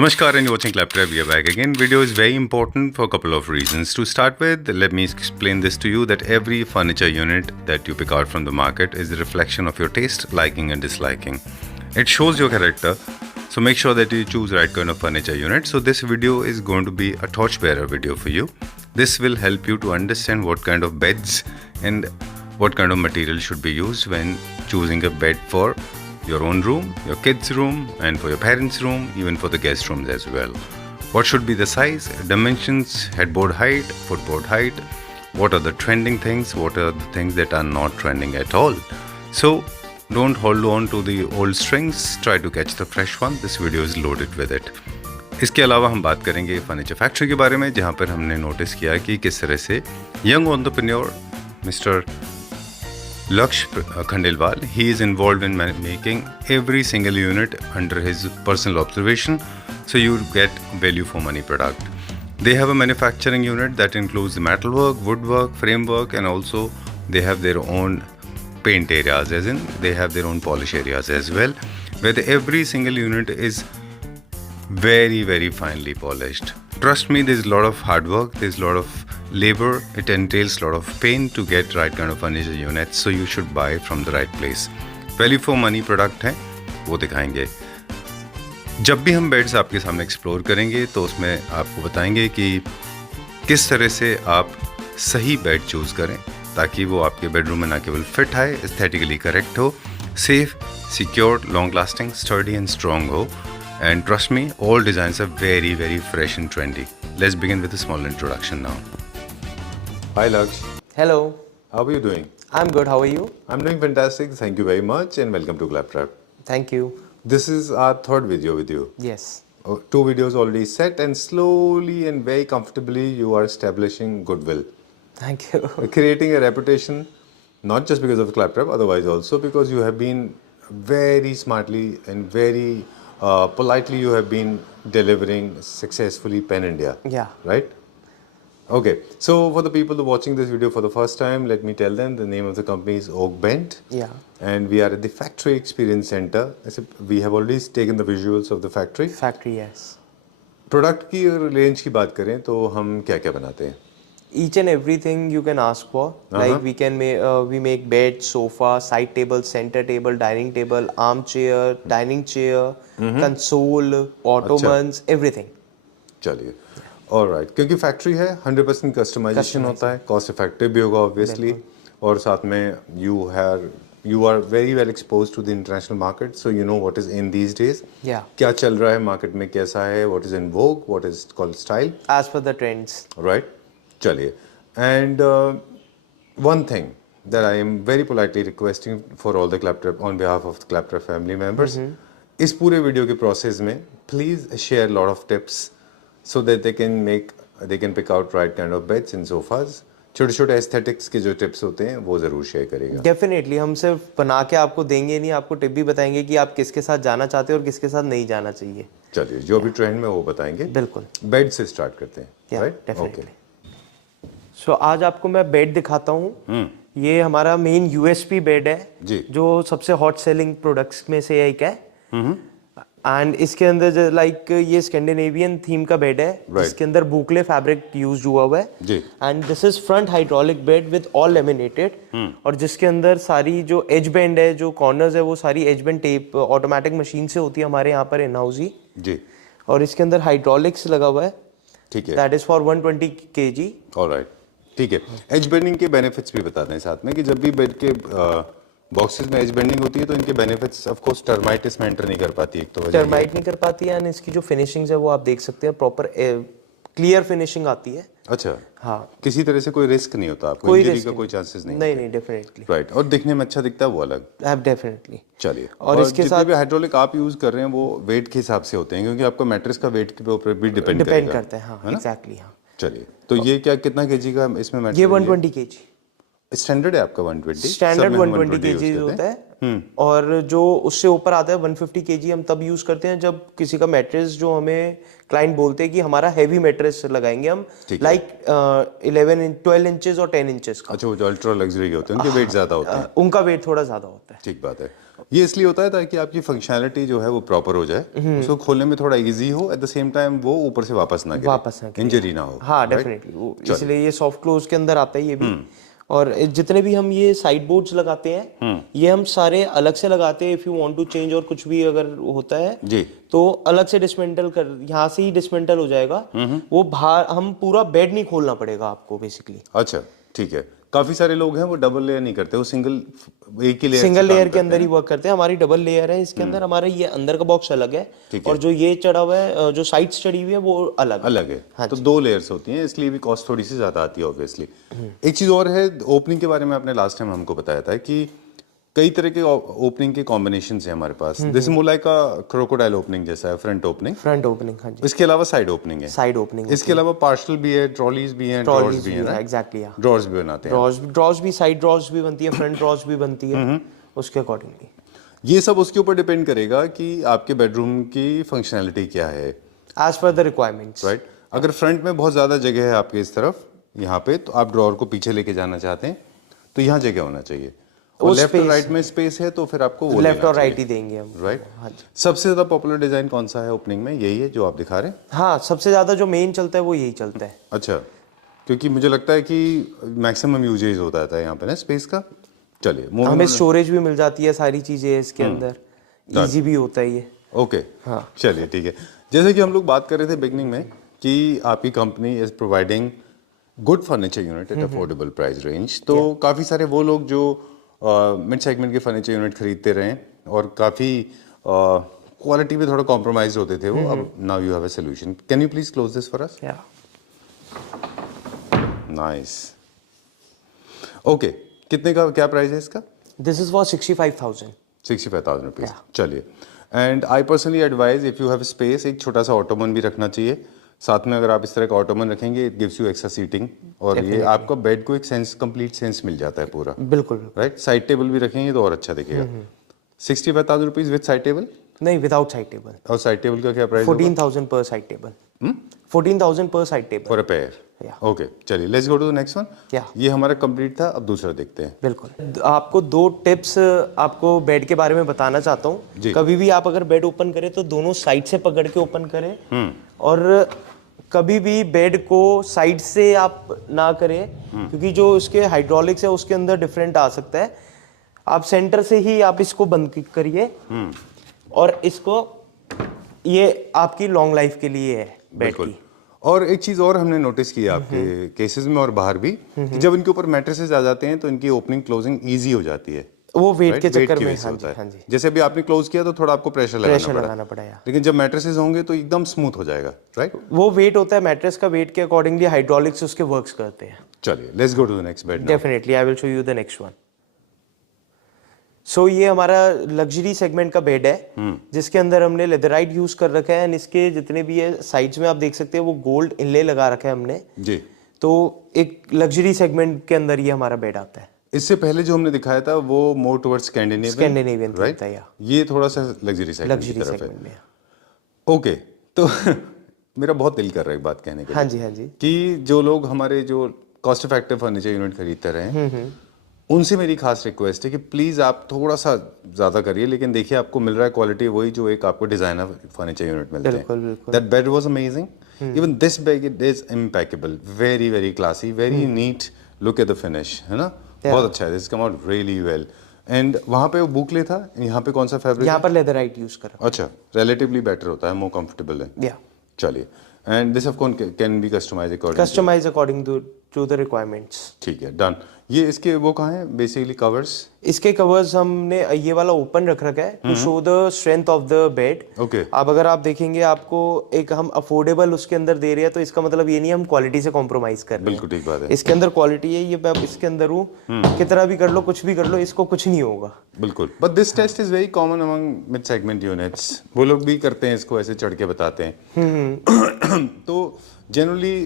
Namaskar and you're watching Claptrap. We are back again. Video is very important for a couple of reasons. To start with, let me explain this to you that every furniture unit that you pick out from the market is a reflection of your taste, liking and disliking. It shows your character. So make sure that you choose right kind of furniture unit. So this video is going to be a torchbearer video for you. This will help you to understand what kind of beds and what kind of material should be used when choosing a bed for your own room, your kids' room, and for your parents' room, even for the guest rooms as well. What should be the size, dimensions, headboard height, footboard height, what are the trending things, what are the things that are not trending at all. So don't hold on to the old strings, try to catch the fresh one. This video is loaded with it. इसके अलावा हम बात करेंगे furniture factory के बारे में, जहाँ पर हमने नोटिस किया कि किस तरह से young entrepreneur mister Laksh Khandelwal, he is involved in making every single unit under his personal observation, so you get value for money product. They have a manufacturing unit that includes the metalwork, woodwork, framework, and also they have their own paint areas, as in they have their own polish areas as well, where every single unit is very, very finely polished. Trust me, there's a lot of hard work, there's a lot of labor, it entails a lot of pain to get right kind of furniture units, so you should buy from the right place. Value for money product है, वो दिखाएंगे. जब भी हम beds आपके सामने explore करेंगे तो उसमें आपको बताएंगे कि किस तरह से आप सही बेड चूज़ करें ताकि वो आपके बेडरूम में ना केवल फिट आए, एस्थेटिकली करेक्ट हो, safe, secure, long lasting, sturdy and strong हो. And trust me, all designs are very, very fresh and trendy. Let's begin with a small introduction now. Hi Laksh. Hello. How are you doing? I'm good. How are you? I'm doing fantastic. Thank you very much and welcome to Claptrap. Thank you. This is our third video with you. Yes. Two videos already set and slowly and very comfortably you are establishing goodwill. Thank you. Creating a reputation, not just because of Claptrap, otherwise also because you have been very smartly and very politely you have been delivering successfully Pen India. Yeah. Right? Okay. So for the people watching this video for the first time, let me tell them the name of the company is Oak Bent. Yeah. And we are at the Factory Experience Center. We have already taken the visuals of the factory. Factory, yes. Product की range की बात करें तो हम क्या क्या बनाते हैं? Each and everything you can ask for. Like we make bed, sofa, side table, center table, dining table, armchair, dining chair, console, ottomans, everything. चलिए. Alright. क्योंकि फैक्ट्री है 100% कस्टमाइजेशन होता है, कॉस्ट इफेक्टिव भी होगा ऑब्वियसली, और साथ में you are very well exposed to the international market, so you know what is in these days. Yeah. क्या चल रहा है मार्केट में, कैसा है, what is in vogue, what is called style. As per the trends. Right. चलिए. And one thing that I am very politely requesting for all the Claptrap, on behalf of the Claptrap family members, इस पूरे video के process में please share a lot of tips so that they can pick out right kind of beds and sofas. छोटे छोटे aesthetics के जो tips होते हैं वो जरूर शेयर करेगा. डेफिनेटली हम सिर्फ बना के आपको देंगे नहीं, आपको टिप भी बताएंगे कि आप किसके साथ जाना चाहते हैं और किसके साथ नहीं जाना चाहिए. चलिए, जो भी ट्रेंड में वो बताएंगे. बिल्कुल. बेड से स्टार्ट करते हैं. राइट? ओके. सो आज आपको मैं बेड दिखाता हूँ. ये हमारा मेन यूएसपी बेड है जी, जो सबसे हॉट सेलिंग प्रोडक्ट्स में से एक है. एंड इसके अंदर लाइक ये स्कैंडिनेवियन थीम का बेड है, इसके अंदर बुकले फैब्रिक यूज हुआ हुआ है. And this is front hydraulic bed with all laminated, और जिसके अंदर सारी जो एज बेंड है, जो कॉर्नर्स है, वो सारी edge band tape automatic machine से होती है हमारे यहाँ पर इन हाउस ही जी. और इसके अंदर हाइड्रोलिक्स लगा हुआ है. ठीक है. That is for 120 kg. Alright. ठीक है. एज बेंडिंग के बेनिफिट्स भी बता दें साथ में कि जब भी बेड के बॉक्सेस में एज बेंडिंग होती है तो इनके बेनिफिट्स ऑफ कोर्स टर्माइट इसमें एंटर नहीं कर पाती. एक तो टर्माइट नहीं कर पाती है, एंड इसकी जो फिनिशिंग्स है वो आप देख सकते हैं, प्रॉपर क्लियर फिनिशिंग आती है. अच्छा. हाँ. किसी तरह से कोई रिस्क नहीं होता आपको, इंजरी का कोई चांसेस नहीं? नहीं, डेफिनेटली. राइट. और दिखने में अच्छा दिखता है वो अलग. डेफिनेटली. चलिए. और इसके साथ भी हाइड्रोलिक आप यूज कर रहे हैं वो वेट के हिसाब से होते हैं, क्योंकि आपका मैट्रेस का वेट के ऊपर भी डिपेंड करता है. हाँ, एग्जैक्टली. हाँ. चलिए, तो ये क्या कितना केजी का इसमें मैट्रेस? ये 120 kg स्टैंडर्ड है आपका. 120 स्टैंडर्ड 120 kg होता है. और जो उससे ऊपर आता है 150 kg हम तब यूज करते हैं जब किसी का मैट्रेस, जो हमें क्लाइंट बोलते हैं कि हमारा हैवी मैट्रेस लगाएंगे हम, लाइक 12 इंचेस और 10 इंचेस का. अच्छा, वो जो अल्ट्रा लग्जरी के होते हैं उनके वेट ज्यादा होते हैं. उनका वेट थोड़ा ज्यादा होता है. ठीक बात है. ये इसलिए होता है ताकि आपकी फंक्शनैलिटी जो है वो प्रॉपर हो जाए, उसको खोलने में थोड़ा इजी हो, एट द सेम टाइम वो ऊपर से वापस ना गिरे, इंजरी ना हो। हाँ डेफिनेटली, इसलिए ये सॉफ्ट क्लोज के अंदर आता है ये भी। और जितने भी हम ये साइड बोर्ड्स लगाते हैं ये हम सारे अलग से लगाते हैं। If you want to change और कुछ भी अगर होता है जी तो अलग से डिसमेंटल कर, यहाँ से ही डिसमेंटल हो जाएगा वो बाहर, हम पूरा बेड नहीं खोलना पड़ेगा आपको बेसिकली। अच्छा ठीक है। काफी सारे लोग हैं वो डबल लेयर नहीं करते, वो एक ही लेयर सिंगल लेयर के अंदर ही वर्क करते हैं। हमारी डबल लेयर है इसके अंदर, हमारा ये अंदर का बॉक्स अलग है और जो ये चढ़ा हुआ है, जो साइड्स चढ़ी हुई है वो अलग है। हाँ, तो 2 लेयर्स होती हैं, इसलिए भी कॉस्ट थोड़ी सी ज्यादा आती है ऑब्वियसली। एक चीज और है, ओपनिंग के बारे में आपने लास्ट टाइम हमको बताया था कि कई तरह के ओपनिंग के कॉम्बिनेशन है हमारे पास। This is more like a crocodile opening जैसा है, फ्रंट ओपनिंग। हाँ जी। इसके अलावा साइड ओपनिंग है। साइड ओपनिंग इसके अलावा पार्शल भी है, ट्रॉलीज भी हैं, ड्रॉर्स भी हैं। एग्जैक्टली, ड्रॉर्स भी बनाते हैं। ड्रॉर्स भी, साइड ड्रॉर्स भी बनती है, फ्रंट ड्रॉर्स भी बनती है, उसके अकॉर्डिंगली। ये सब उसके ऊपर डिपेंड करेगा कि आपके बेडरूम की फंक्शनैलिटी क्या है, as per the requirements, right. अगर फ्रंट में बहुत ज्यादा जगह है आपके इस तरफ यहाँ पे, तो आप ड्रॉर को पीछे लेके जाना चाहते हैं तो यहाँ जगह होना चाहिए। और लेफ्ट और राइट में स्पेस है तो फिर आपको वो लेफ्ट और राइट ही देंगे हम, राइट। सबसे ज्यादा पॉपुलर डिजाइन कौन सा है ओपनिंग में? यही है जो आप दिखा रहे हैं? हाँ, सबसे ज्यादा जो मेन चलता है वो यही चलता है। अच्छा, क्योंकि मुझे लगता है कि मैक्सिमम यूजेज होता है यहाँ पे ना स्पेस का। चलिए, हमें स्टोरेज भी मिल जाती है, सारी चीजें इसके अंदर, इजी भी होता है ये। ओके, हाँ चलिए ठीक है। जैसे कि हम लोग बात कर रहे थे बिगनिंग में कि आपकी company is providing good furniture unit at affordable price range, तो काफी सारे वो लोग जो मिड सेगमेंट के फर्नीचर यूनिट खरीदते रहे और काफी क्वालिटी में थोड़ा कॉम्प्रोमाइज होते थे वो, अब now you have a solution. Can you please close this for us? Nice. Okay, कितने का क्या प्राइस है इसका? This is for 65,000। 65,000 रुपीज। चलिए, and I personally advise if you have space, एक छोटा सा ऑटोमन भी रखना चाहिए साथ में। अगर आप इस तरह का ऑटोमन रखेंगे, it gives you extra seating और ये आपका बेड को एक सेंस, कंप्लीट सेंस मिल जाता है पूरा। बिल्कुल, राइट। साइड टेबल भी रखेंगे तो और अच्छा दिखेगा। 65,000 रुपीज विद साइड टेबल? नहीं, विदाउट साइड टेबल। और साइड टेबल का क्या price? 14,000 per side table. 14,000 per side table for a pair. Okay, चलिए let's go to the next one. ये हमारा कंप्लीट था, अब दूसरा देखते हैं। बिल्कुल। आपको 2 टिप्स आपको बेड के बारे में बताना चाहता हूँ। कभी भी आप अगर बेड ओपन करें तो दोनों साइड से पकड़ के ओपन करें, और कभी भी बेड को साइड से आप ना करें, क्योंकि जो उसके हाइड्रोलिक्स है उसके अंदर डिफरेंट आ सकता है। आप सेंटर से ही आप इसको बंद करिए और इसको, ये आपकी लॉन्ग लाइफ के लिए है बेड की। और एक चीज और हमने नोटिस की आपके केसेस में और बाहर भी, कि जब इनके ऊपर मैट्रेसेस आ जाते हैं तो इनकी ओपनिंग क्लोजिंग इजी हो जाती है, वो वेट के चक्कर में। हाँ जी। जैसे अभी आपने क्लोज किया तो थोड़ा आपको प्रेशर लगाना पड़ा, लेकिन जब मैट्रेसेस होंगे तो एकदम स्मूथ हो जाएगा, राइट। वो वेट होता है मैट्रेस का, वेट के अकॉर्डिंगली हाइड्रोलिक्स उसके वर्क्स करते हैं। चलिए let's go to the next bed. Definitely, I will show you the next one. So ये हमारा लग्जरी सेगमेंट का बेड है, जिसके अंदर हमने लेदराइट यूज कर रखा है, एंड इसके जितने भी है साइड्स में आप देख सकते हैं वो गोल्ड इनले लगा रखा है हमने जी। तो एक लग्जरी सेगमेंट के अंदर ये हमारा बेड आता है। इससे पहले जो हमने दिखाया था वो मोर टुवर्ड्स स्कैंडिनेवियन, राइट। ये थोड़ा सा लग्जरी सेगमेंट है। ओके, तो मेरा बहुत दिल कर रहा है एक बात कहने के लिए। हाँ जी। कि जो लोग हमारे जो कॉस्ट इफेक्टिव फर्नीचर यूनिट खरीदते रहे, उनसे मेरी खास रिक्वेस्ट है कि प्लीज आप थोड़ा सा ज्यादा करिए, लेकिन देखिए आपको मिल रहा है क्वालिटी वही जो एक आपको डिजाइनर फर्नीचर यूनिट मिलते हैं। That bed was amazing, even this bed is impeccable, very very classy, very neat, look at the finish, है ना, बहुत अच्छा है, this come out really well. And वहाँ पे वो बुकले था, यहाँ पे कौन सा फैब्रिक? यहाँ पर लेदराइट यूज करा। अच्छा, रिलेटिवली बेटर होता है, मोर कंफर्टेबल है। चलिए, and this of course can be customize according to the requirements. ठीक है, डन। ये इसके वो कहाँ है बेसिकली कवर्स? इसके कवर्स हमने ये वाला ओपन रख रखा है to show the strength of the bed. Okay. अब अगर आप देखेंगे आपको एक हम अफोर्डेबल उसके अंदर दे रहे हैं, तो इसका मतलब ये नहीं हम क्वालिटी से कॉम्प्रोमाइज कर रहे हैं। बिल्कुल ठीक बात है। इसके अंदर क्वालिटी है, ये आप इसके अंदर हूँ कितना भी कर लो, कुछ भी कर लो, इसको कुछ नहीं होगा। बिल्कुल। But this test is very common among mid segment units, वो लोग भी करते हैं इसको, ऐसे चढ़ के बताते हैं। तो जनरली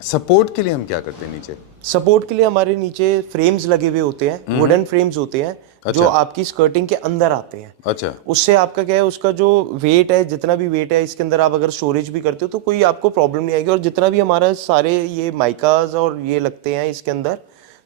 सपोर्ट के लिए हम क्या करते हैं नीचे? सपोर्ट के लिए हमारे नीचे फ्रेम्स लगे हुए होते हैं, वुडन फ्रेम्स होते हैं। अच्छा। जो आपकी स्कर्टिंग के अंदर आते हैं। अच्छा। उससे आपका क्या है, उसका जो वेट है, जितना भी वेट है इसके अंदर आप अगर स्टोरेज भी करते हो तो कोई आपको प्रॉब्लम नहीं आएगी। और जितना भी हमारा सारे ये माइकाज और ये लगते हैं इसके अंदर,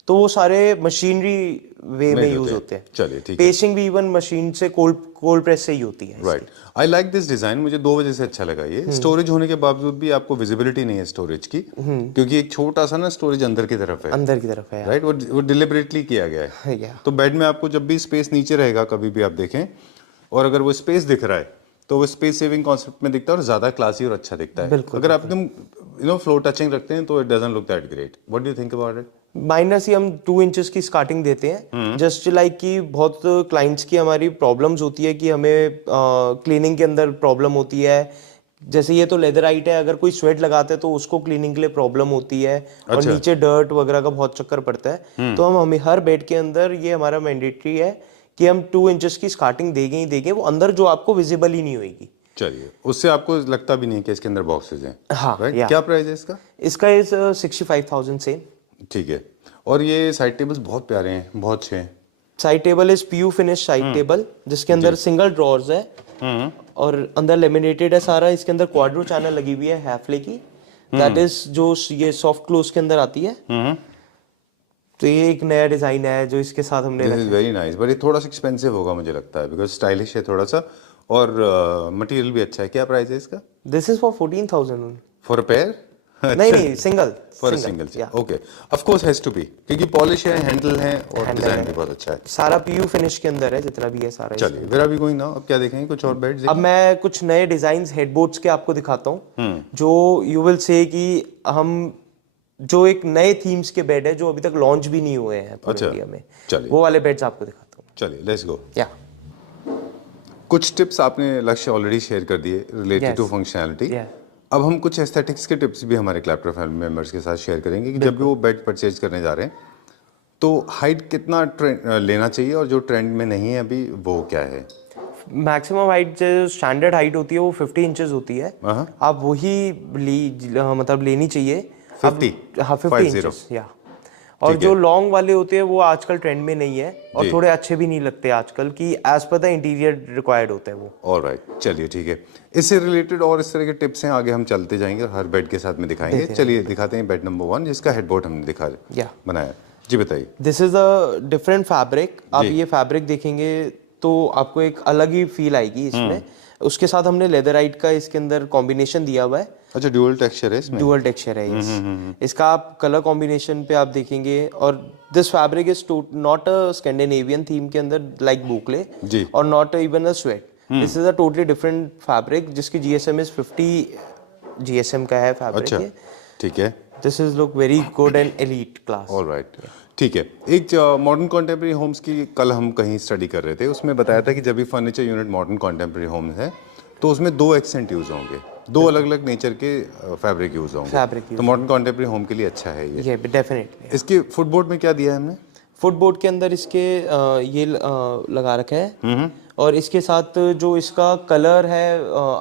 तो वो सारे मशीनरी वे में यूज होते हैं। चलिए ठीक है। पेसिंग भी इवन मशीन से कोल्ड प्रेस से ही होती है। Right, I like this design, मुझे दो वजह से अच्छा लगा ये। स्टोरेज होने के बावजूद भी आपको विजिबिलिटी नहीं है स्टोरेज की, क्योंकि एक छोटा सा ना स्टोरेज अंदर की तरफ है। अंदर की तरफ है, राइट, वो डिलिबरेटली किया गया है। तो बेड में आपको जब भी स्पेस नीचे रहेगा, कभी भी आप देखें, और अगर वो स्पेस दिख रहा है तो वो स्पेस सेविंग कॉन्सेप्ट में दिखता है और ज्यादा क्लासी और अच्छा दिखता है। अगर आप एकदम फ्लोर टचिंग रखते हैं तो it doesn't look that great. What do you think about it? Minus ही हम 2 इंचेस की स्टार्टिंग देते हैं, जस्ट लाइक कि बहुत क्लाइंट्स की हमारी प्रॉब्लम्स होती है कि हमें क्लीनिंग के अंदर प्रॉब्लम होती है। जैसे ये तो लेदराइट है, अगर कोई स्वेट लगाते हैं तो उसको क्लीनिंग के लिए प्रॉब्लम होती है। और नीचे डर्ट वगैरह का बहुत चक्कर पड़ता है। तो हम हमें हर बेड के अंदर ये हमारा मैंडेटरी है कि हम 2 इंचेस की स्टार्टिंग देंगे ही देंगे, वो अंदर जो आपको विजिबल ही नहीं होगी। चलिए, उससे आपको लगता भी नहीं कि इसके अंदर बॉक्सेस हैं। हाँ, क्या प्राइस है इसका? इसका इज 65,000 से। ठीक है। और ये साइड टेबल्स बहुत प्यारे हैं, बहुत अच्छे हैं। Side table is PU finish side table, जिसके अंदर सिंगल ड्रॉर्स है और अंदर लेमिनेटेड है सारा। इसके अंदर क्वाड्रो चैनल लगी हुई है हैफले की, दैट इज जो ये सॉफ्ट क्लोज के अंदर आती है। तो ये एक नया डिजाइन है जो इसके साथ हमने this is very nice, but ये थोड़ा सा एक्सपेंसिव होगा मुझे लगता है, बिकॉज स्टाइलिश है थोड़ा सा, और मटेरियल भी अच्छा है। क्या प्राइस है इसका? This is for 14,000 for a pair? नहीं, single. For a single, okay. Of course has to be, क्योंकि पॉलिश है, हैंडल है और डिजाइन भी बहुत अच्छा है। सारा PU फिनिश के अंदर है जितना भी है सारा। चलिए, where are we going now? अब क्या देखेंगे? कुछ और बेड्स? अब मैं कुछ नए डिजाइन्स हेडबोर्ड्स के आपको दिखाता हूँ, जो यू विल से कि हम जो एक नए थीम्स के बेड है जो अभी तक लॉन्च भी नहीं हुए हैं पूरे इंडिया में। चलिए, वो वाले बेड्स आपको दिखाता हूँ। चलिए, लेट्स गो। या कुछ टिप्स आपने लक्ष्य ऑलरेडी शेयर कर दिए रिलेटेड टू फंक्शनैलिटी। अब हम कुछ एस्थेटिक्स के टिप्स भी हमारे क्लैप्टर फैमिली मेंबर्स के साथ शेयर करेंगे कि जब भी वो बेड परचेज करने जा रहे हैं तो हाइट कितना लेना चाहिए, और जो ट्रेंड में नहीं है अभी वो क्या है? मैक्सिमम हाइट जो स्टैंडर्ड हाइट होती है वो 50 इंचेस होती है। आप वही मतलब लेनी चाहिए। 50? हाँ, 50 इंचेस, या। और जो लॉन्ग वाले होते हैं वो आजकल ट्रेंड में नहीं है और थोड़े अच्छे भी नहीं लगते आजकल, कि as per the interior required होता है वो। ऑलराइट, चलिए ठीक है। इससे रिलेटेड और इस तरह के टिप्स हैं, आगे हम चलते जाएंगे और हर बेड के साथ में दिखाएंगे। चलिए दिखाते हैं बेड नंबर 1, जिसका हेडबोर्ड हमने बनाया। जी बताइए। This is a different fabric. आप ये फैब्रिक देखेंगे तो आपको एक अलग ही फील आएगी इसमें। उसके साथ हमने लेदराइट का इसके अंदर कॉम्बिनेशन दिया हुआ है। अच्छा, ड्यूअल टेक्सचर है इसमें? ड्यूअल टेक्सचर है, यस। इसका आप कलर कॉम्बिनेशन पे आप देखेंगे, और this fabric is not a Scandinavian theme के अंदर लाइक बुकले, और not even a sweat. This is a totally different fabric जिसकी GSM इज 50 GSM का है फैब्रिक। अच्छा, ठीक है। This is look very good and elite class. Alright, ठीक है। एक मॉडर्न कॉन्टेम्प्रेरी होम्स की कल हम कहीं स्टडी कर रहे थे, उसमें बताया था कि जब भी furniture unit modern contemporary homes है तो उसमें 2 एक्सेंट यूज होंगे, 2 अलग अलग नेचर के फैब्रिक यूज होंगे। तो मॉडर्न कॉन्टेम्प्रेरी होम के लिए अच्छा है ये डेफिनेटली। इसके फुटबोर्ड में क्या दिया है हमने? फुटबोर्ड के अंदर इसके ये लगा रखे हैं, और इसके साथ जो इसका कलर है,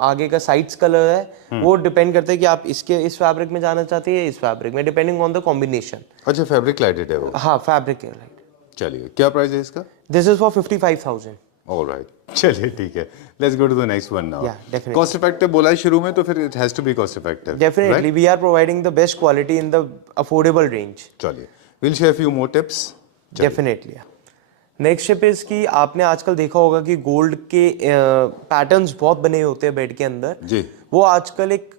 आगे का साइड्स कलर है, वो डिपेंड करता है कि आप इस फैब्रिक में जाना चाहते हैं या इस फैब्रिक में, डिपेंडिंग ऑन द कॉम्बिनेशन। अच्छा, फैब्रिक लाइटेड है वो? हाँ, फैब्रिक है लाइट। चलिए, क्या प्राइस है इसका? This is for 55,000। ऑलराइट, चलिए ठीक है। Let's go to the next one now. Definitely. Cost effective बोला है शुरू में, तो फिर it has to be cost effective. Definitely, we are providing the best quality in the affordable range. चलिए, will share few more tips. Definitely. Next tip is कि आपने आजकल देखा होगा कि गोल्ड के पैटर्न्स बहुत बने होते हैं बेड के अंदर जी। वो आजकल एक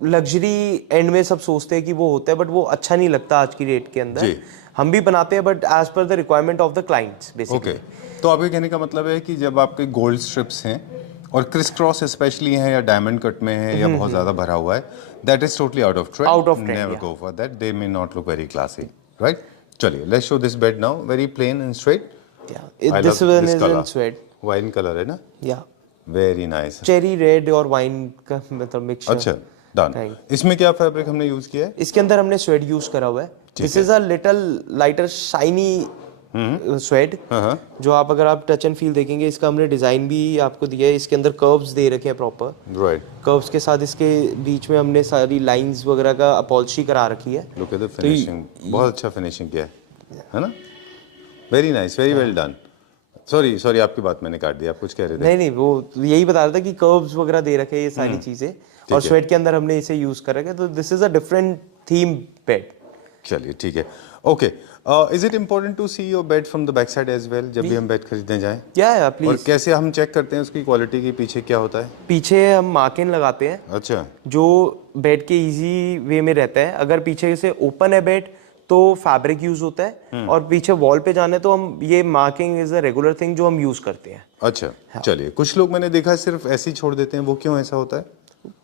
लग्जरी एंड में सब सोचते हैं कि वो होता है, बट वो अच्छा नहीं लगता आज की डेट के अंदर। हम भी बनाते हैं, but as per the requirement of the clients basically. तो आपके कहने का मतलब है कि जब आपके गोल्ड स्ट्रिप्स हैं और क्रिस क्रॉस स्पेशली है या डायमंड कट में है या बहुत ज्यादा भरा हुआ है, that is totally out of trend. Never go for that, they may not look very classy, right? चलिए, let's show this bed now, very plain and straight. This one is in suede, wine colour है ना? Yeah, very nice. Cherry red और wine का मतलब mixture. अच्छा, done. इसमें क्या fabric हमने यूज किया है? इसके अंदर हमने स्वेट यूज करा हुआ है। This is a little lighter shiny sweat, जो आप अगर आप टच एंड फील देखेंगे, इसका हमने डिजाइन भी आपको दिया है। इसके अंदर कर्व्स दे रखे हैं प्रॉपर, राइट। कर्व्स के साथ इसके बीच में हमने सारी लाइंस वगैरह का अपॉलिशी करा रखी है। लुक एट द फिनिशिंग, बहुत अच्छा फिनिशिंग किया है ना? Very nice, very well done. Sorry आपकी बात मैंने काट दी, आप कुछ कह रहे थे? नहीं, वो यही बता रहा था कि कर्व्स वगैरह दे रखे हैं ये सारी चीजें, और स्वेट के अंदर हमने इसे यूज कर रखे, तो this is a different theme bed. चलिए ठीक है। Okay, is it important to see your bed from the back side as well जब भी हम बेड खरीदने जाएं? या और प्लीज। कैसे हम चेक करते हैं उसकी क्वालिटी की, पीछे क्या होता है? पीछे हम मार्किंग लगाते हैं अच्छा, जो बेड के इजी वे में रहता है। अगर पीछे से ओपन है बेड तो फैब्रिक यूज होता है, और पीछे वॉल पे जाने तो हम ये marking is a regular thing जो हम यूज करते हैं। अच्छा, चलिए। कुछ लोग मैंने देखा है सिर्फ ऐसे ही छोड़ देते हैं, वो क्यों ऐसा होता है?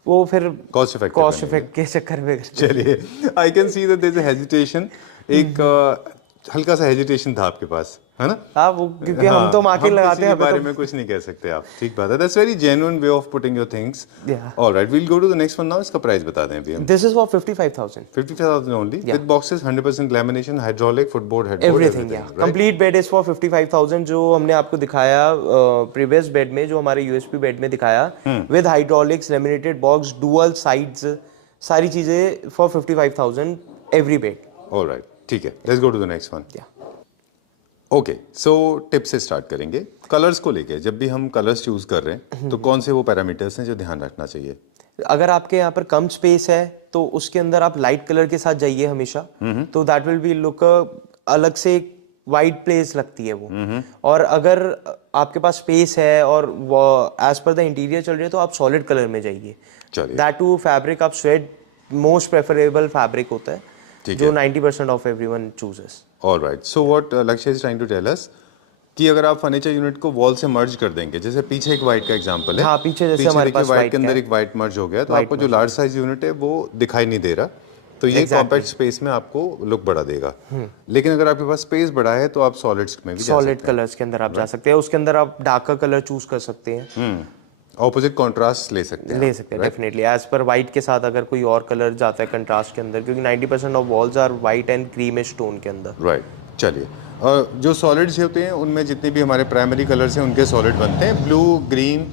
वो फिर कॉस्ट इफेक्ट के चक्कर में करते हैं। चलिए, I can see that there is a hesitation, एक हल्का सा हेजिटेशन था आपके पास, है ना? हाँ, वो क्योंकि हम तो मार्किंग लगाते हैं। हम बारे में कुछ नहीं कह सकते आप, ठीक बात है। That's very genuine way of putting your things. Yeah. Alright, we'll go to the next one now. इसका प्राइस बता दें अभी हम। This is for 55,000। 55,000 only, with boxes, 100% lamination, hydraulic, footboard, headboard, everything, या कंप्लीट बेड इज फॉर 55,000। जो हमने आपको दिखाया प्रीवियस बेड में, जो हमारे यूएसपी बेड में दिखाया, with hydraulics, laminated box, dual sides, सारी चीजें फॉर 55,000 एवरी बेड। ऑलराइट, ठीक है। Let's go to the next one. Okay, so tip से स्टार्ट करेंगे। कलर्स को लेके जब भी हम कलर्स चूज कर रहे हैं तो कौन से वो पैरामीटर्स हैं जो ध्यान रखना चाहिए? अगर आपके यहाँ पर कम स्पेस है तो उसके अंदर आप लाइट कलर के साथ जाइए हमेशा, तो दैट विल बी लुक अलग से एक वाइट प्लेस लगती है वो। और अगर आपके पास स्पेस है और एज पर द इंटीरियर चल रही है तो आप सॉलिड कलर में जाइए। दैट टू फैब्रिक आप स्वेट मोस्ट प्रेफरेबल फैब्रिक होता है जो 90% of everyone chooses. Alright, so what Lakshya is trying to tell us कि अगर आप फर्नीचर यूनिट को वॉल से मर्ज कर देंगे, जैसे पीछे एक वाइट का एग्जांपल है, हाँ, पीछे जैसे हमारे पास वाइट के अंदर एक वाइट मर्ज हो गया, तो आपको जो लार्ज साइज यूनिट है वो दिखाई नहीं दे रहा, तो ये कॉम्पैक्ट स्पेस में आपको लुक बड़ा देगा। लेकिन अगर आपके पास स्पेस बड़ा है तो आप सॉलिड्स में भी जा सकते हैं। सॉलिड कलर्स के अंदर आप जा सकते हैं, उसके अंदर आप डार्कर कलर चूज कर सकते हैं, ऑपोजिट कॉन्ट्रास्ट ले सकते हैं डेफिनेटली। एज पर वाइट के साथ अगर कोई और कलर जाता है कंट्रास्ट के अंदर, क्योंकि 90% of walls are white and creamish tone के अंदर। राइट, चलिए। और जो सॉलिड्स होते हैं उनमें जितने भी हमारे प्राइमरी कलर्स हैं उनके सॉलिड बनते हैं, ब्लू, ग्रीन,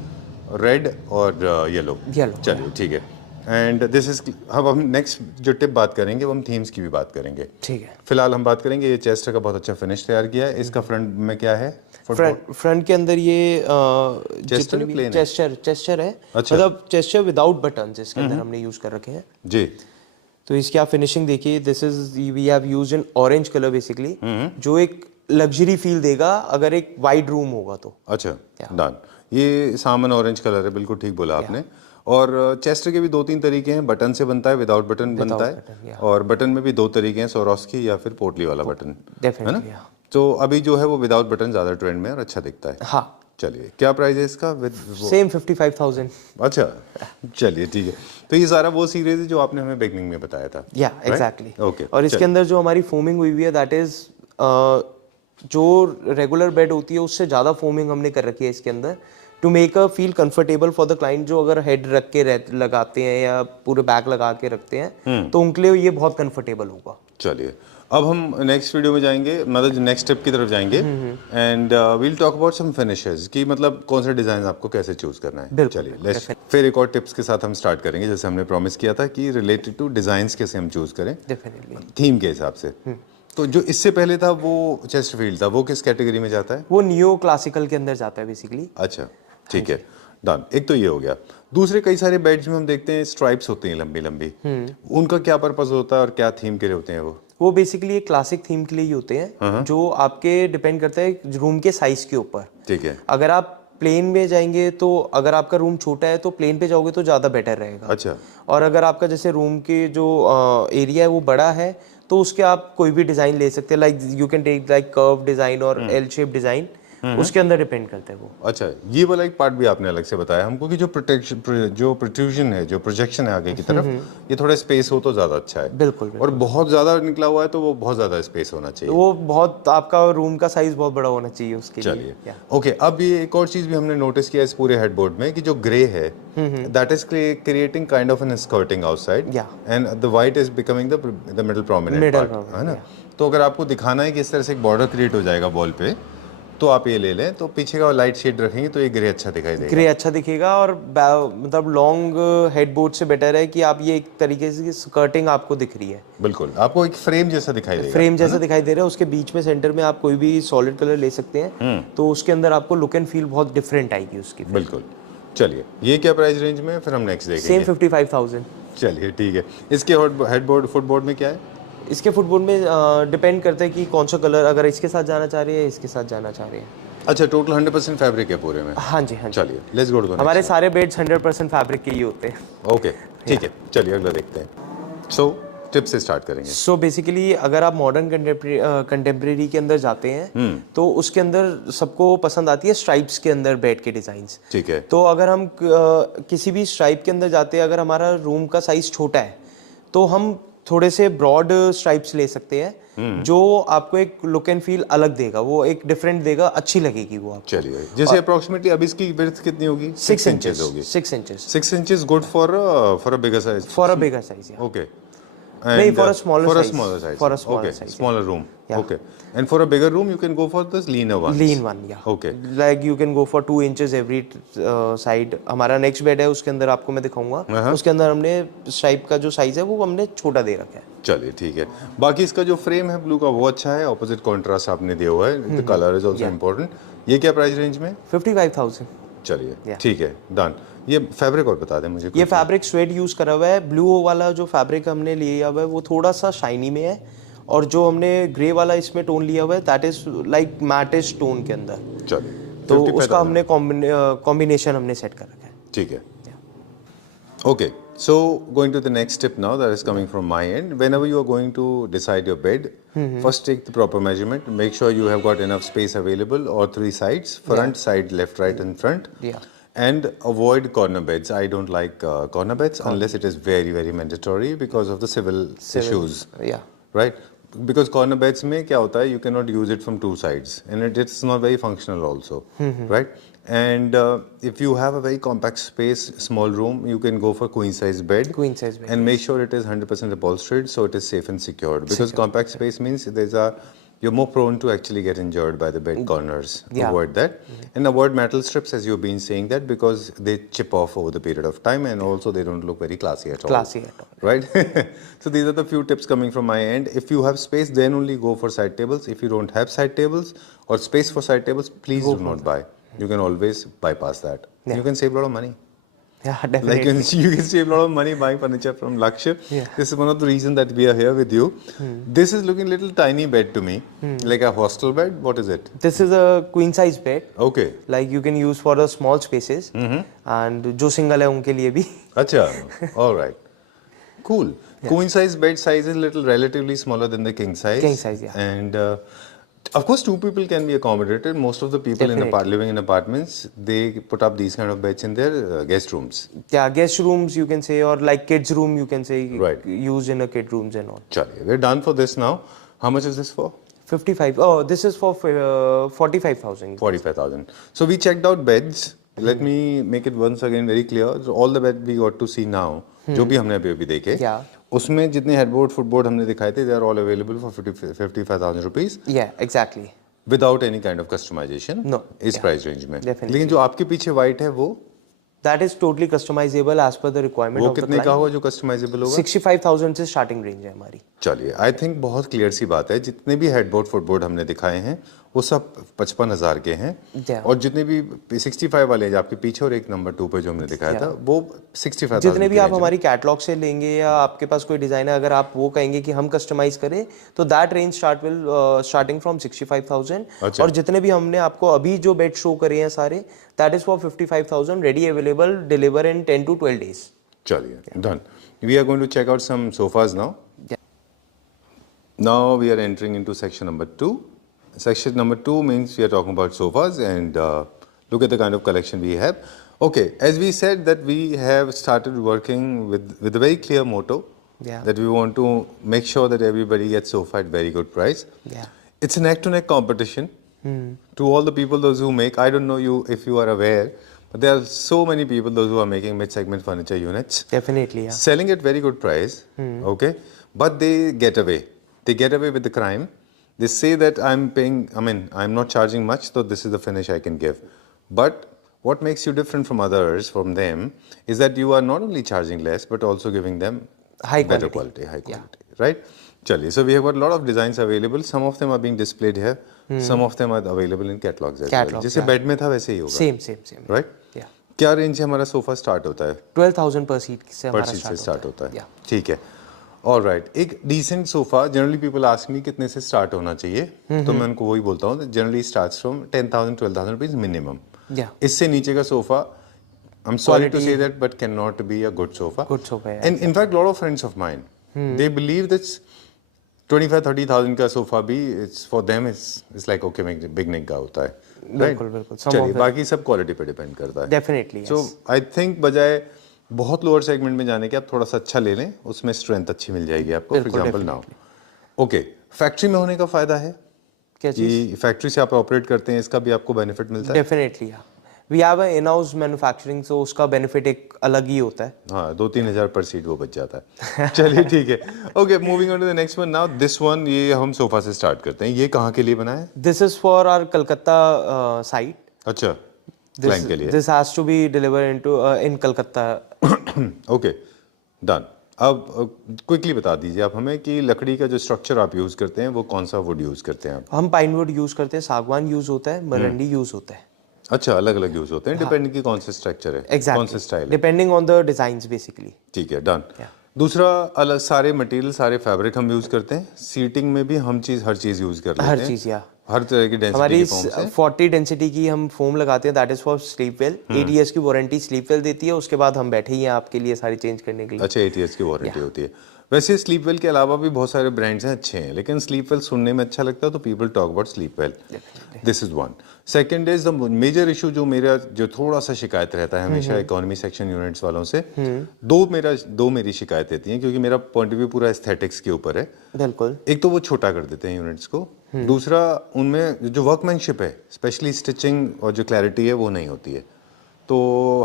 रेड और येलो। चलिए, ठीक है। एंड दिस इज, अब हम नेक्स्ट जो टिप बात करेंगे वो हम थीम्स की भी बात करेंगे, ठीक है। फिलहाल हम बात करेंगे, ये चेस्टर का बहुत अच्छा फिनिश तैयार किया है। इसका फ्रंट में क्या है? फ्रंट के अंदर ये चेस्टर है, अच्छा। मतलब चेस्टर विदाउट बटन्स इसके अंदर हमने यूज कर रखे हैं जी। तो इसकी आप फिनिशिंग देखिए, this is we have used in orange colour basically, जो एक लग्जरी फील देगा अगर एक वाइड रूम होगा तो। अच्छा, डन। ये सामन ऑरेंज कलर है, बिल्कुल ठीक बोला आपने। और चेस्टर के भी 2-3 तरीके हैं, बटन से बनता है, विदाउट बटन बनता है, और बटन में भी 2 तरीके हैं, सोरोस्की या फिर पोटली वाला बटन, है ना? तो अभी जो है वो विदाउट बटन ज्यादा ट्रेंड में और अच्छा दिखता है। हाँ, चलिए, क्या प्राइस है इसका? With same 55,000। अच्छा, चलिए, ठीक है। तो ये सारा वो सीरीज है जो आपने हमें बिगनिंग में बताया था। या एग्जैक्टली, ओके। और इसके अंदर जो हमारी फोमिंग हुई हुई है, दैट इज जो रेगुलर बेड होती है उससे ज़्यादा फोमिंग हमने कर रखी है इसके अंदर, to make a feel comfortable for the client. जो अगर हेड रख के लगाते हैं या पूरे बैक लगा के रखते हैं तो उनके लिए ये बहुत कंफर्टेबल होगा। चलिए, अब हम नेक्स्ट वीडियो में जाएंगे, मतलब नेक्स्ट स्टेप की तरफ जाएंगे, and we'll talk about some finishes कि मतलब कौन से डिजाइन आपको कैसे चूज करना है। चलिए, लेट्स फिर एक और टिप्स के साथ हम स्टार्ट करेंगे, जैसे हमने प्रॉमिस किया था कि रिलेटेड टू डिजाइंस कैसे हम चूज करें थीम के हिसाब से। तो जो इससे पहले था वो चेस्टरफील्ड था, वो किस कैटेगरी में जाता है? वो नियो क्लासिकल के अंदर जाता है बेसिकली। अच्छा, ठीक है, डन। एक तो ये हो गया। दूसरे कई सारे बेड्स में हम देखते हैं स्ट्राइप्स होती हैं लंबी लंबी, उनका क्या पर्पस होता है और क्या थीम के लिए होते हैं? वो बेसिकली एक क्लासिक थीम के लिए ही होते हैं, जो आपके डिपेंड करता है रूम के साइज के ऊपर। ठीक है। अगर आप प्लेन में जाएंगे तो अगर आपका रूम छोटा है तो प्लेन पे जाओगे तो ज़्यादा बेटर रहेगा। अच्छा। और अगर आपका जैसे रूम के जो एरिया है वो बड़ा है तो उसके आप कोई भी डिज़ाइन ले सकते हैं, like you can take like curve design और एल शेप डिज़ाइन, उसके अंदर डिपेंड करता है वो। अच्छा, ये वाला एक पार्ट भी आपने अलग से बताया हमको कि जो प्रोट्रूजन है, जो प्रोजेक्शन है आगे की तरफ, ये थोड़ा स्पेस हो तो ज्यादा अच्छा है। बिल्कुल। और बहुत ज्यादा निकला हुआ है तो वो बहुत ज्यादा स्पेस होना चाहिए, वो बहुत आपका रूम का साइज बहुत बड़ा होना चाहिए उसके लिए। चलिए, ओके। अब ये एक और चीज भी हमने नोटिस किया इस पूरे हेडबोर्ड में कि जो ग्रे है, that is creating kind of an skirting outside, and the white is becoming the middle prominent part, है ना? तो अगर आपको दिखाना है कि इस तरह से एक बॉर्डर क्रिएट हो जाएगा वॉल पे, तो आप ये ले लें, तो पीछे का लाइट शेड रखेंगे तो ये ग्रे अच्छा दिखाई देगा। ग्रे अच्छा दिखेगा, और मतलब लॉन्ग हेडबोर्ड से बेटर है कि आप ये एक तरीके से स्कर्टिंग आपको दिख रही है। बिल्कुल, आपको एक फ्रेम जैसा दिखाई देगा। फ्रेम जैसा दिखाई दे रहा है, उसके बीच में सेंटर में आप कोई भी सॉलिड कलर ले सकते हैं, तो उसके अंदर आपको लुक एंड फील बहुत डिफरेंट आएगी उसकी। बिल्कुल। चलिए, ये क्या प्राइस रेंज में, फिर हम नेक्स्ट देखेंगे। सेम 55,000। चलिए, ठीक है। इसके हेडबोर्ड फुटबोर्ड में क्या है? इसके फुटबोर्ड में डिपेंड करता है कि कौन सा कलर, अगर इसके साथ जाना चाह रही है, इसके साथ जाना चाह रही है। अच्छा, टोटल 100% फैब्रिक है पूरे में? हाँ जी, हाँ जी। चलिए let's go to the next. हमारे सारे बेड्स 100% फैब्रिक के ही होते हैं। ओके ठीक है, चलिए अगला देखते हैं। सो टिप से स्टार्ट करेंगे। सो बेसिकली अगर आप मॉडर्न कंटेम्प्रेरी के अंदर जाते हैं तो उसके अंदर सबको पसंद आती है स्ट्राइप्स के अंदर बेड के डिजाइन्स। ठीक है। तो अगर हम किसी भी स्ट्राइप के अंदर जाते हैं, अगर हमारा रूम का साइज छोटा है तो हम थोड़े से ब्रॉड स्ट्राइप्स ले सकते हैं, जो आपको एक लुक एंड फील अलग देगा, वो एक डिफरेंट देगा, अच्छी लगेगी वो आपको। चलिए, जैसे अप्रोक्सीमेटली अब इसकी विड्थ कितनी होगी? 6 इंचेस होगी। 6 inches. 6 inches good for a bigger size? For a bigger size, okay. नहीं, for a smaller for a size. smaller size. For a smaller okay. size, Smaller room. Yeah. Okay. And for a bigger room, you can go for this leaner ones. Lean one, yeah. Okay. Like you can go for 2 inches every side. हमारा next bed है, उसके अंदर आपको मैं दिखाऊंगा। उसके अंदर हमने स्ट्राइप का जो साइज है वो हमने छोटा दे रखा है। चलिए ठीक है। बाकी इसका जो फ्रेम है ब्लू का वो अच्छा है, ऑपोजिट कॉन्ट्रास्ट आपने दिया हुआ है, the colour is also important. ये क्या प्राइस रेंज में? 55,000। चलिए ठीक है, डन। ये फैब्रिक और बता दें मुझे। ये फैब्रिक स्वेड यूज करा हुआ है। ब्लू वाला जो फैब्रिक हमने लिया हुआ है वो थोड़ा सा शाइनी में है, और जो हमने ग्रे वाला इसमें टोन लिया हुआ है दैट इज लाइक मैटिश टोन के अंदर। चलिए, तो उसका हमने कॉम्बिनेशन हमने सेट कर रखा है। ठीक है। Okay, so going to the next tip now that is coming from my end. Whenever you are going to decide your bed, first take the proper measurement. Make sure you have got enough space available, or 3 sides, front, side, left, right, and front. Yeah. And avoid corner beds. I don't like corner beds unless it is very, very mandatory because of the civil issues. Yeah. Right? Because corner beds में क्या होता है, you cannot use it from 2 sides, and it's not very functional also, right? And if you have a very compact space, small room, you can go for queen size bed. Queen size bed. And make sure it is 100% upholstered, so it is safe and secured. Because compact space means you're more prone to actually get injured by the bed corners. Yeah. Avoid that. And avoid metal strips, as you've been saying that, because they chip off over the period of time, and also they don't look very classy at all. Classy at all. Right? So these are the few tips coming from my end. If you have space, then only go for side tables. If you don't have side tables or space for side tables, please do not buy. You can always bypass that. Yeah. You can save a lot of money. Yeah, definitely. Like you can save a lot of money buying furniture from Lakshya. Yeah. This is one of the reasons that we are here with you. This is looking little tiny bed to me, like a hostel bed. What is it? This is a queen size bed. Okay. Like you can use for the small spaces. And जो single है उनके लिए भी। Acha. All right. Cool. Yeah. Queen size bed size is little relatively smaller than the king size. King size, yeah. And of course, 2 people can be accommodated. Most of the people living in apartments, they put up these kind of beds in their guest rooms. Yeah, guest rooms you can say, or like kids room you can say, right. Used in a kid rooms and all. Chaliye, we're done for this now. How much is this for? 55. Oh, this is for 45,000. 45,000. So we checked out beds. Let me make it once again very clear. So all the beds we got to see now, जो भी हमने अभी देखे, उसमें जितने headboard footboard हमने दिखाए थे, they are all available for 55,000 rupees. Yeah, exactly. Without any kind of customization. No. इस प्राइस रेंज में. Definitely. लेकिन जो आपके पीछे व्हाइट है वो? That is totally customizable as per the requirement of the client. वो कितने का होगा जो कस्टमाइजेबल होगा? 65,000 से स्टार्टिंग रेंज है हमारी। चलिए, आई थिंक बहुत क्लियर सी बात है। जितने भी हेडबोर्ड फुटबोर्ड हमने दिखाए हैं वो सब 55,000 के हैं, और जितने भी 65 वाले हैं आपके पीछे और एक नंबर 2 पे जो हमने दिखाया था वो 65,000। जितने भी आप हमारी कैटलॉग से लेंगे या आपके पास कोई डिजाइन है, अगर आप वो कहेंगे कि हम कस्टमाइज करें, तो दैट रेंज स्टार्टिंग फ्रॉम 65,000। और जितने भी हमने आपको अभी जो बेड शो करे हैं सारे, that is for 55,000, ready available, deliver in 10 to 12 days। चलिए, done. We are going to check out some sofas now. Now we are entering into section number 2. Section number 2 means we are talking about sofas, and look at the kind of collection we have. Okay, as we said that we have started working with a very clear motto, that we want to make sure that everybody gets sofa at very good price. Yeah. It's a neck-to-neck competition. To all the people, those who make, I don't know if you are aware, but there are so many people, those who are making mid-segment furniture units. Definitely, yeah. Selling at very good price, okay, but they get away. They get away with the crime. They say that I'm not charging much, so this is the finish I can give. But what makes you different from others, from them, is that you are not only charging less, but also giving them better quality, high quality, right? Chaliye, so we have got a lot of designs available. Some of them are being displayed here. Some of them are available in catalogs as well. जैसे bed में था वैसे ही होगा. Same. Right? Yeah. क्या range से हमारा sofa start होता है? 12,000 per seat से हमारा स्टार्ट होता है. ठीक है. ऑलराइट, एक decent sofa generally people ask me कितने से स्टार्ट होना चाहिए, तो मैं उनको वही बोलता हूँ generally starts from 10,000 12,000 rupees minimum. इससे नीचे का sofa I am sorry to say that but can not be a good sofa. And in fact lot of friends of mine they believe that 25-30,000 का सोफा भी it's for them it's like okay big neck का होता है. बिल्कुल बिल्कुल. चलिए बाकी सब क्वालिटी पे डिपेंड करता है. डेफिनेटली. सो आई थिंक बजाय बहुत लोअर सेगमेंट में जाने के आप थोड़ा सा अच्छा ले लें, उसमें स्ट्रेंथ अच्छी मिल जाएगी आपको. For example now okay, factory में होने का फायदा है क्या चीज? कि फैक्ट्री से आप ऑपरेट करते हैं, इसका भी आपको बेनिफिट मिलता है. Definitely we have a in house manufacturing, so उसका बेनिफिट एक अलग ही होता है. हाँ, 2-3 हज़ार पर सीट वो बच जाता है. चलिए ठीक है. Okay, moving on to the next one now. This one, ये हम सोफा से स्टार्ट करते हैं. ये कहाँ के लिए बना है? This is for our Calcutta site. अच्छा, क्लाइंट के लिए. This has to be deliver into in Calcutta. Okay, done. अब क्विकली बता दीजिए आप हमें कि लकड़ी का जो स्ट्रक्चर आप यूज करते हैं वो कौन सा वुड यूज करते हैं आप? हम पाइन वुड यूज करते हैं, सागवान यूज होता है, मरंडी यूज होता है. अच्छा, अलग अलग यूज होते हैं डिपेंडिंग की कौन सा स्ट्रक्चर है, कौन सा स्टाइल है, depending on the designs basically. ठीक है, डन. दूसरा, अलग सारे मटेरियल सारे फैब्रिक हम यूज करते हैं. सीटिंग में भी हम हर चीज यूज कर लेते हैं. हर चीज हर तरह की डेंसिटी हमारी की फोम से 40 डेंसिटी की हम फोम लगाते हैं. That is for sleep well. 8 years की वारंटी स्लीप वेल देती है. उसके बाद हम बैठे ही हैं आपके लिए सारी चेंज करने के लिए. अच्छा, 8 इयर्स की वारंटी होती है. वैसे स्लीप वेल के अलावा भी बहुत सारे ब्रांड्स हैं अच्छे हैं, लेकिन स्लीप वेल सुनने में अच्छा लगता है तो people talk about sleep well. This is one. Second is the major issue जो थोड़ा सा शिकायत रहता है हमेशा इकोनॉमी सेक्शन यूनिट्स वालों से. दो मेरी शिकायत रहती हैं, क्योंकि मेरा पॉइंट ऑफ व्यू पूरा एस्थेटिक्स के ऊपर है. बिल्कुल. एक तो वो छोटा कर देते हैं यूनिट्स को. दूसरा, उनमें जो वर्कमैनशिप है, स्पेशली स्टिचिंग और जो क्लैरिटी है वो नहीं होती है. तो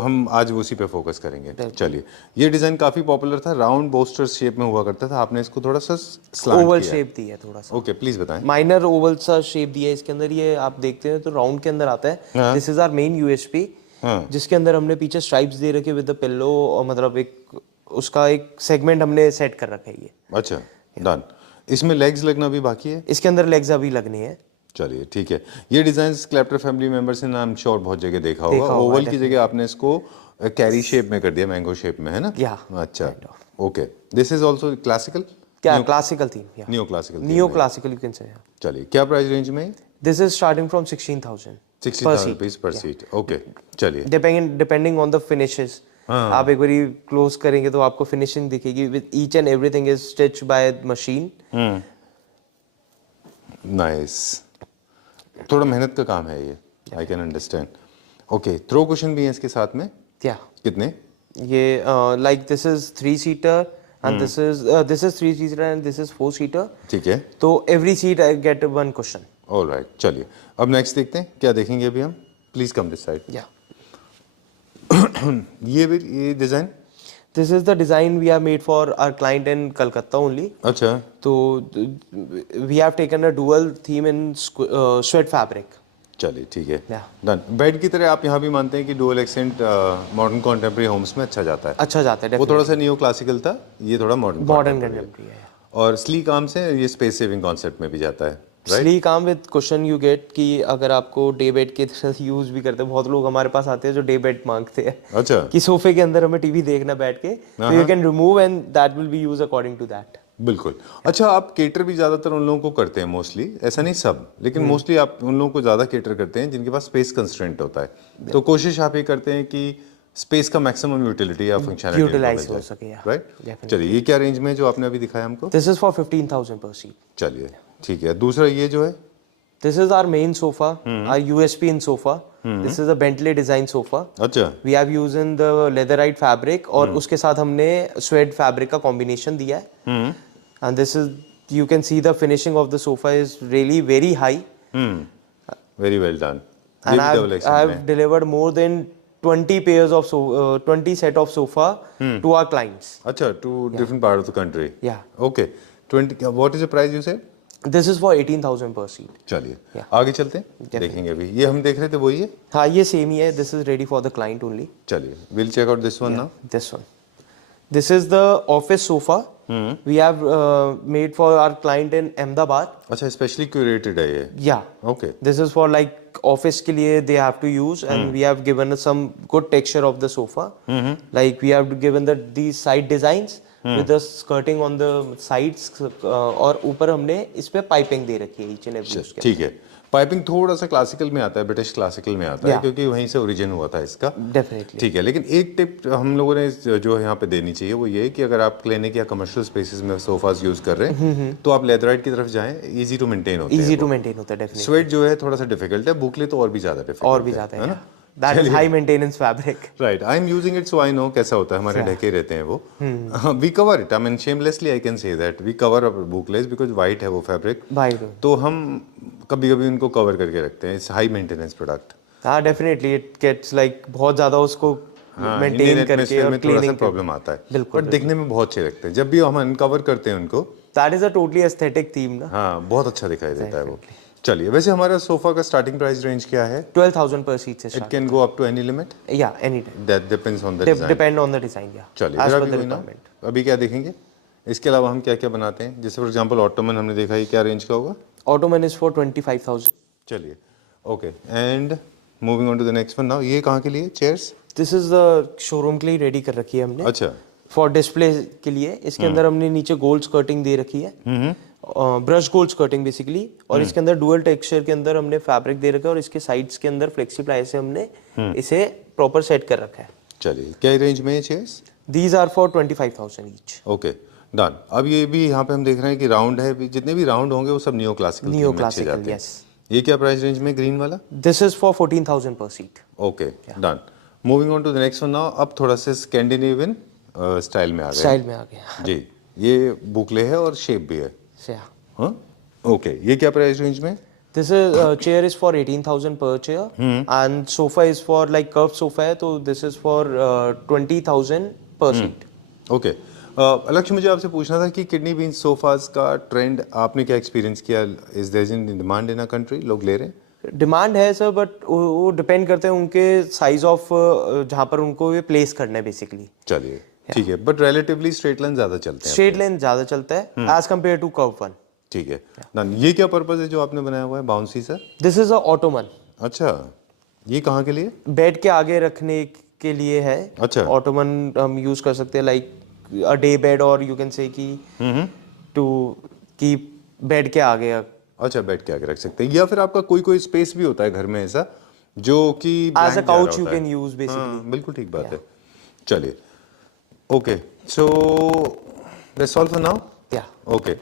हम आज उसी पे फोकस करेंगे. चलिए, ये डिजाइन काफी पॉपुलर था, राउंड बोस्टर शेप में हुआ करता था. आपने इसको थोड़ा सा स्लैंट ओवल किया शेप दी है थोड़ा सा. ओके, प्लीज बताएं. माइनर ओवल सा शेप दिया है इसके अंदर. ये आप देखते हैं तो राउंड के अंदर आता है. This is our main USP, जिसके अंदर हमने पीछे स्ट्राइप्स दे रखे विद द पिलो, और मतलब एक उसका एक सेगमेंट हमने सेट कर रखा है ये. अच्छा, डन. इसमें लेग्स लगना भी बाकी है. इसके अंदर लेग्स अभी लगने हैं. चलिए ठीक है. ये डिजाइन क्लैप्टर फैमिली मेंबर्स ने नाम श्योर बहुत जगह देखा होगा. ओवल की जगह आपने इसको कैरी शेप में कर दिया, मैंगो शेप में, है ना? अच्छा, okay. This is also classical. क्या classical theme? Neo classical. Neo classical you can say. चलिए, क्या प्राइस रेंज में? This is starting from 16,000 rupees per seat. Okay, चलिए. Depending on the finishes. आप एक बारी क्लोज करेंगे तो आपको फिनिशिंग दिखेगी. With each and everything is stitched by machine. Nice. थोड़ा मेहनत का काम है ये, I can understand. Okay, throw cushion भी है इसके साथ में. क्या? कितने? ये like this is 3 seater and this is 3 seater and this is 4 seater. ठीक है. तो every seat I get 1 cushion. Alright, चलिए अब नेक्स्ट देखते हैं क्या देखेंगे अभी हम. Please come this side. या ये design. This is the design we have made for our client in Kolkata only. अच्छा. तो we have taken a dual theme in sweat fabric. चलिए ठीक है, डन. बेड की तरह आप यहाँ भी मानते हैं कि dual accent modern contemporary homes में अच्छा जाता है. अच्छा जाता है. वो थोड़ा सा नियो क्लासिकल था, ये थोड़ा मॉडर्न कंटेम्प्रेरी है. और स्लीक आर्म से ये स्पेस सेविंग कॉन्सेप्ट में भी जाता है. Sleek arm with cushion you get कि अगर आपको डे बेड के तरह यूज भी करते हैं. बहुत लोग हमारे पास आते हैं जो डे बेड मांगते हैं. अच्छा. कि सोफे के अंदर हमें टीवी देखना बैठ के, तो you can remove and that will be use according to that. बिल्कुल. अच्छा, आप केटर भी ज्यादातर उन लोगों को करते हैं मोस्टली, ऐसा नहीं सब, लेकिन मोस्टली आप उन लोगों को ज्यादा केटर करते हैं जिनके पास स्पेस कंस्ट्रेंट होता है. तो कोशिश आप ये करते हैं कि स्पेस का मैक्सिमम यूटिलिटी या फंक्शनैलिटी यूटिलाइज हो सके. राइट. चलिए, ये क्या रेंज में जो आपने अभी दिखाया हमको? दिस इज फॉर 15,000 पर सीट. चलिए ठीक है. दूसरा ये जो है, this is our main sofa, our USP in sofa. This is a Bentley design sofa. अच्छा. We have used in the leatherite fabric और उसके साथ हमने suede fabric का combination दिया है. And this is, you can see the finishing of the sofa is really very high. Very well done. And I have delivered more than 20 pairs of 20 set of sofa to our clients. अच्छा, to different part of the country. Yeah. Okay. 20. What is the price you said? This is for 18,000 per seat. चलिए आगे चलते हैं, देखेंगे अभी. ये हम देख रहे थे वही है? हाँ, ये सेम ही है. This is ready for the client only. चलिए, we'll check out this one now. This one. This is the office sofa. We have made for our client in Ahmedabad. अच्छा, specially curated है ये. Yeah. Okay. This is for like office के लिए they have to use, and we have given some good texture of the sofa. Like we have given these side designs with the skirting on the sides, और ऊपर हमने इस पे piping दे रखी है each and every उसके। ठीक है, पाइपिंग थोड़ा सा क्लासिकल में आता है, ब्रिटिश क्लासिकल में आता है, क्योंकि वहीं से ओरिजिन हुआ था इसका। डेफिनेटली। ठीक है, लेकिन एक टिप हम लोगों ने जो यहाँ पे देनी चाहिए वो ये है कि अगर आप क्लिनिक या कमर्शियल स्पेसेस में सोफास यूज कर रहे हैं तो आप लेदराइट की तरफ जाएं, इजी टू मेंटेन होते हैं। इजी टू मेंटेन होता है डेफिनेटली। स्वेट जो है थोड़ा सा डिफिकल्ट है, बुकले तो और भी ज्यादा डिफिकल्ट और भी ज्यादा है ना। That is high maintenance fabric. Right, I am using it so I know कैसा होता है, हमारे ढके रहते हैं वो। We cover it, I mean shamelessly I can say that we cover our boucles because white है वो fabric। तो हम कभी-कभी उनको कवर करके रखते हैं। It's high maintenance product। हाँ definitely it gets like बहुत ज़्यादा उसको मेंटेन करके और क्लीनिंग में प्रॉब्लम आता है। बिल्कुल। बट दिखने में बहुत अच्छे लगते हैं जब भी हम अनकवर करते हैं उनको। That is a totally aesthetic theme ना। हाँ, बहुत अच्छा दिखाई देता है वो। चलिए, वैसे हमारा सोफा का स्टार्टिंग प्राइस रेंज क्या है? 12,000 per seat से। It can go up to any limit? Yeah, any time. That depends on the design. Depend on the design, yeah. चलिए, As per अभी the हुई ना? requirement. अभी क्या देखेंगे? इसके अलावा हम क्या क्या बनाते हैं? जैसे फॉर एग्जांपल ऑटोमन हमने देखा, ये क्या रेंज का होगा? Ottoman is for 25,000. चलिए, okay, and moving on to the next one now. ये कहाँ के लिए chairs? This is the showroom के लिए रेडी कर रखी है हमने। अच्छा। फॉर डिस्प्ले के लिए इसके अंदर हमने नीचे गोल्ड स्कर्टिंग दे रखी है, ब्रश गोल्ड स्कर्टिंग बेसिकली, और इसके अंदर डुअल टेक्सचर के अंदर हमने फैब्रिक दे रखा है और इसके साइड्स के अंदर फ्लेक्सी प्लाई से हमने इसे प्रॉपर सेट कर रखा है। चलिए, क्या रेंज में है chairs? These are for 25,000 each. Okay, done. अब ये भी यहाँ पे हम देख रहे हैं कि राउंड है, जितने भी राउंड होंगे वो सब नियो क्लासिकल यस। ये क्या प्राइस रेंज में ग्रीन वाला? This is for 14,000 per seat. Okay, done. Moving on to the next one now. अब थोड़ा सा स्कैंडिनेवियन स्टाइल में आ गया। जी, ये बुकले है और शेप भी है। हाँ, ओके, ये क्या प्राइस रेंज में? This is chair is for 18,000 per chair, and sofa is for like curved sofa है, तो this is for 20,000 per seat. Okay, Lakshya, मुझे आपसे पूछना था कि किडनी बीन सोफास का ट्रेंड आपने क्या एक्सपीरियंस किया? Is there in demand in a country? लोग ले रहे हैं? डिमांड है सर, बट वो डिपेंड करते हैं उनके साइज ऑफ जहाँ पर उनको ये प्लेस करना है बेसिकली। चलिए, ठीक है, बट रिलेटिवली स्ट्रेट लाइन ज्यादा चलते हैं। स्ट्रेट लाइन ज्यादा चलता है as compare to curve one. ठीक है, डन। ये क्या पर्पस है जो आपने बनाया हुआ है bouncy sir? This is a Ottoman. अच्छा, ये कहाँ के लिए? बेड के आगे रखने के लिए है। अच्छा। ऑटोमन हम यूज कर सकते हैं लाइक अ डे बेड, और यू कैन से कि टू कीप बेड के आगे। अच्छा, बेड के आगे रख सकते हैं, या फिर आपका कोई स्पेस भी होता है घर में ऐसा जो कि as a couch you can use basically. बिल्कुल ठीक बात है। चलिए, okay, so that's all for now. Yeah okay,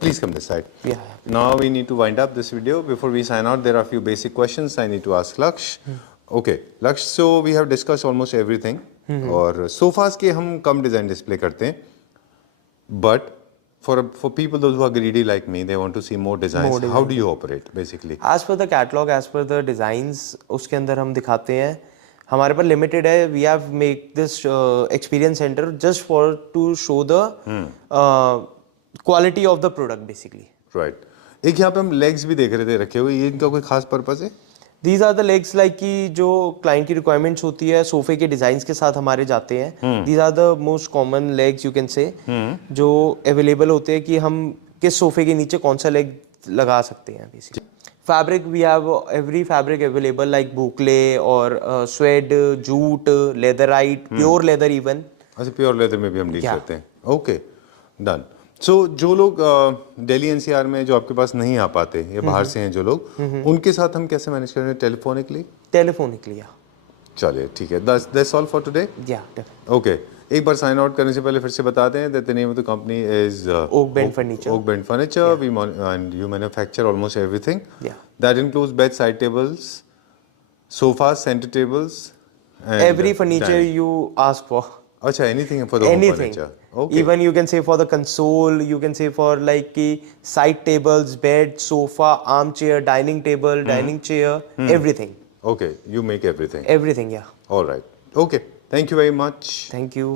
please come this side. Yeah. Now we need to wind up this video. Before we sign out, there are a few basic questions I need to ask Laksh. Okay, Laksh, so we have discussed almost everything. और sofas के हम कम design display करते हैं, but for people those who are greedy like me, they want to see more designs. How do you operate basically? As per the catalog, as per the designs, उसके अंदर हम दिखाते हैं। हमारे पर लिमिटेड है। We have make this experience centre just for to show the quality of the product basically. Right. एक यहाँ पे हम लेग्स भी देख रहे थे रखे हुए, ये इनका कोई खास पर्पस है? These are the legs like कि जो क्लाइंट की रिक्वायरमेंट्स होती है सोफे के डिजाइन्स के साथ हमारे जाते हैं। These are the most common legs you can say, जो अवेलेबल होते हैं कि हम किस सोफे के नीचे कौन सा लेग लगा सकते हैं basically. Fabric, we have every fabric available like boucle और suede, jute, leatherite, pure leather even. अच्छा, प्योर लेदर में भी हम डील करते हैं। Okay, done. सो जो लोग दिल्ली एनसीआर में जो आपके पास नहीं आ पाते या बाहर से हैं जो लोग, उनके साथ हम कैसे मैनेज कर रहे हैं? टेलीफोनिकली? चलिए, ठीक है, that's all for today. Okay, एक बार साइन आउट करने से पहले फिर से बताते हैं that the name of the company is Oak Bend furniture. We and you manufacture almost everything that includes bed side tables, sofas, centre tables, every furniture you ask for. अच्छा, anything for the home furniture. Okay. Even you can say for the console, you can say for like side tables, bed, sofa, armchair, dining table, dining chair, everything. Okay, you make everything. Everything, yeah. All right. Okay. Thank you very much. Thank you.